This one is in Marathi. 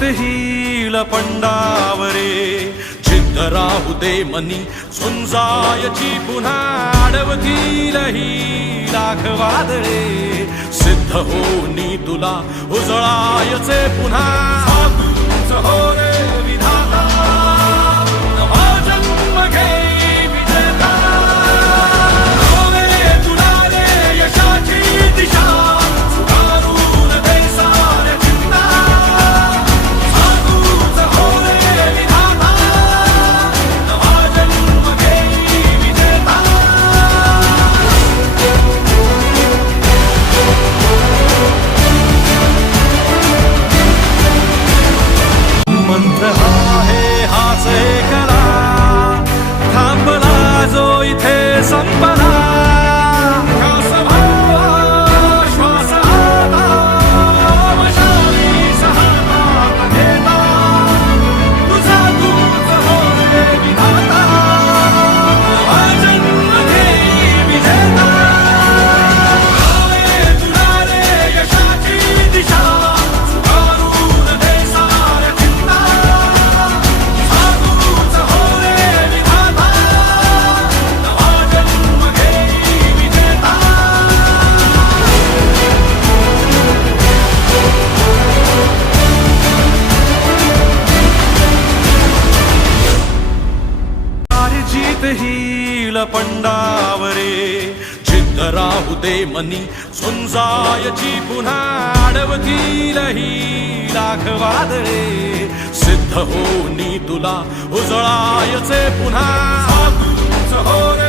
जीत हिल पंडावरे जिद्द राहू दे मनी झुंजायची पुन्हा अडवतील ही लाख वादळे सिद्ध होनी तुला उजळायचे पुन्हा साधूच हो रे विधाता नवा जन्म घे विजेता हो रे तुला रे यशाची दिशा सुधारून दे साऱ्या चिंता साधूच हो रे विधाता नवा जन्म घे विजेता मंत्र आहे हाच एकला थांबला जो इथे संपला श्वास भावा श्वास आता वशाली सहाता घेता तुझा तूच हो रे विधाता नवा जन्म घे विजेता होय तुला रे यशाची दिशा सुधारून दे साऱ्या चिंता साधूच हो रे विधाता नवा जन्म घे विजेता सारी जीत हिल पंडावरे जिद्द राहू दे मनी झुंजायची पुन्हा अडवतील ही लाख वादळे सिद्ध होनी तुला उजळायचे पुन्हा साधूच हो रे